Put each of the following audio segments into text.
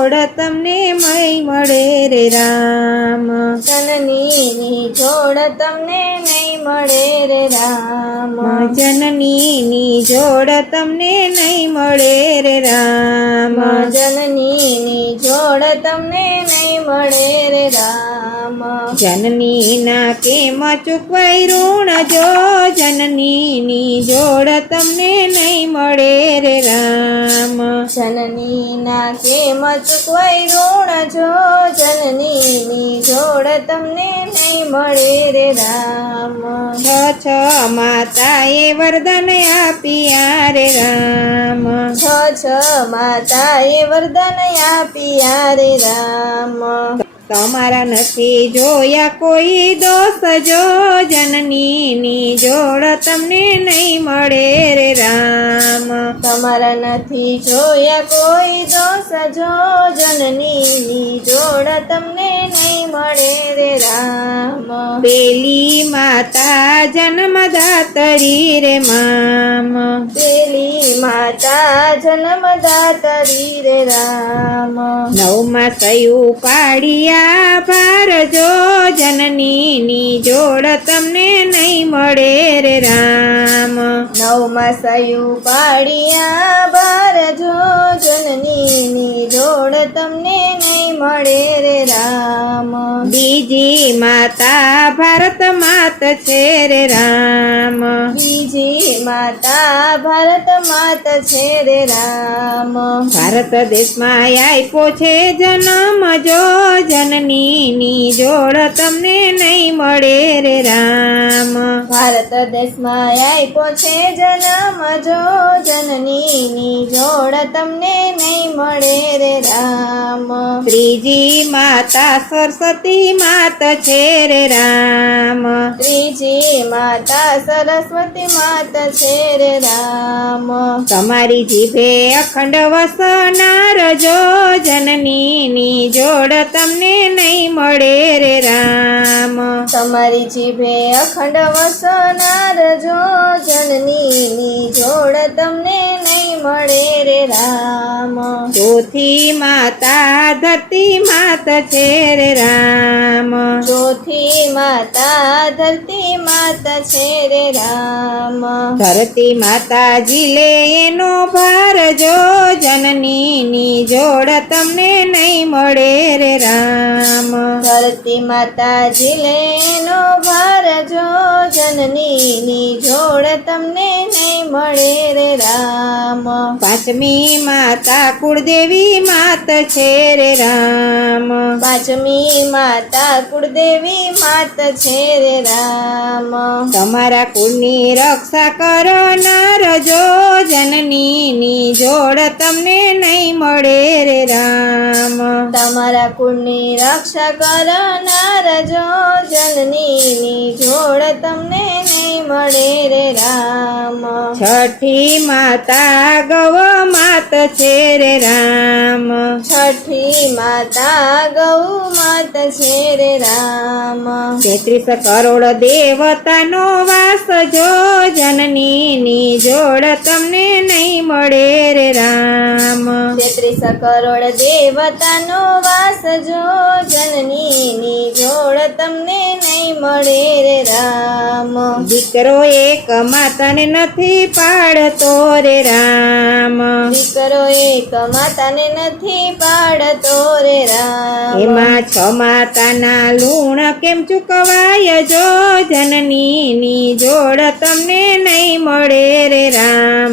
જોડ તમને નહીં મળે રે રામ। જનનીની જોડ તમને નહીં મળે રે રામ। જનનીની જોડ તમને નહીં મળે રે રામ। જનનીની જોડ તમને નહીં મળે રે રામ। જનનીના કેમ ચૂકવાય ઋણ જો જનનીની જોડ તમને નહીં મળે રે રામ। જનનીના કેમ ચૂકવાય ઋણ જો જનનીની જોડ તમને નહીં મળે રે રામ। છ માતાએ વરદાન આપ્યા રે રામ। છ માતાએ વરદાન આપ્યા રે રામ। તમારા નથી જોયા કોઈ દોષ જો જનનીની જોડ તમને નહીં મળે રે રામ। તમારા નથી જોયા કોઈ દોષ જો જનનીની જોડ તમને નહીં મળે રે રામ। પેલી માતા જન્મદાતરી રે મામ। પેલી માતા જન્મદાતરી રે રામ। નવમાં સયું પાડિયા ભાર જો જનનીની જોડ તમને નહીં મળે રે રામ। નવમાં સયું પાડિયા બાર જો જનનીની જોડ તમને નહીં મળે રે રામ। બીજી માતા ભારત માત છે રે રામ। બીજી માતા ભારત માત છે રે રામ। ભારત દેશમાં આપ્યો છે જન્મ જો જનનીની જોડ તમને નહીં મળે રે રામ। ભારત દેશમાં આપ્યો છે જન્મ જો જનનીની જોડ તમને નહીં મળે રે રામ। ત્રીજી માતા સરસ્વતી માત છે રે રામ। ત્રીજી માતા સરસ્વતી માત છે રે રામ। તમારી જીભે અખંડ વસનાર જો જનનીની જોડ તમને નહીં મળે રે રામ। તમારી જીભે અખંડ વસનાર જો જનનીની જોડ તમને નહીં મળે રે રામ। ચોથી માતા ધરતી માત છે રે રામ। ચોથી માતા ધરતી માત છે રે રામ। ધરતી માતાજી લે એનો ભાર જો જનનીની જોડ તમને નહીં મળે રે રામ। ધરતી માતાજી લેનો ભાર જો જનનીની જોડ તમને નહીં મળે રે રામ। પાંચમી માતા કુળદેવી માત છે રે રામ। પાંચમી માતા કુળદેવી માત છે રે રામ। તમારા કુળની રક્ષા કરનાર જો જનનીની જોડ તમને નહીં મળે રે રામ। તમારા કુળની રક્ષા કરનાર જો જનનીની જોડ તમને નહીં મળે રે રામ। છઠ્ઠી માતા ગૌ માત છે રે રામ। છઠ્ઠી માતા ગૌ માત છે રે રામ। 33 કરોડ દેવતાનો વાસ જો જનનીની જોડ તમને નહીં મળે રે રામ। 33 કરોડ દેવતાનો વાસ જો જનનીની જોડ તમને નહીં મળે રે રામ। દીકરો એક માતાને નથી પાડતો રે રામ। દીકરો એક માતાને નથી પાડતો રે રામ। એમાં 6 માતાના લૂણ કેમ ચૂકવાય જો જનનીની જોડ તમને નહીં મળે રે રામ।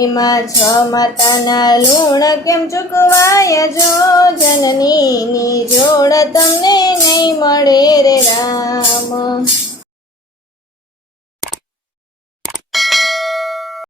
એમાં 6 માતાના લૂણ કેમ ચૂકવાય જો જનનીની જોડ તમને નહીં મળે રે રામ।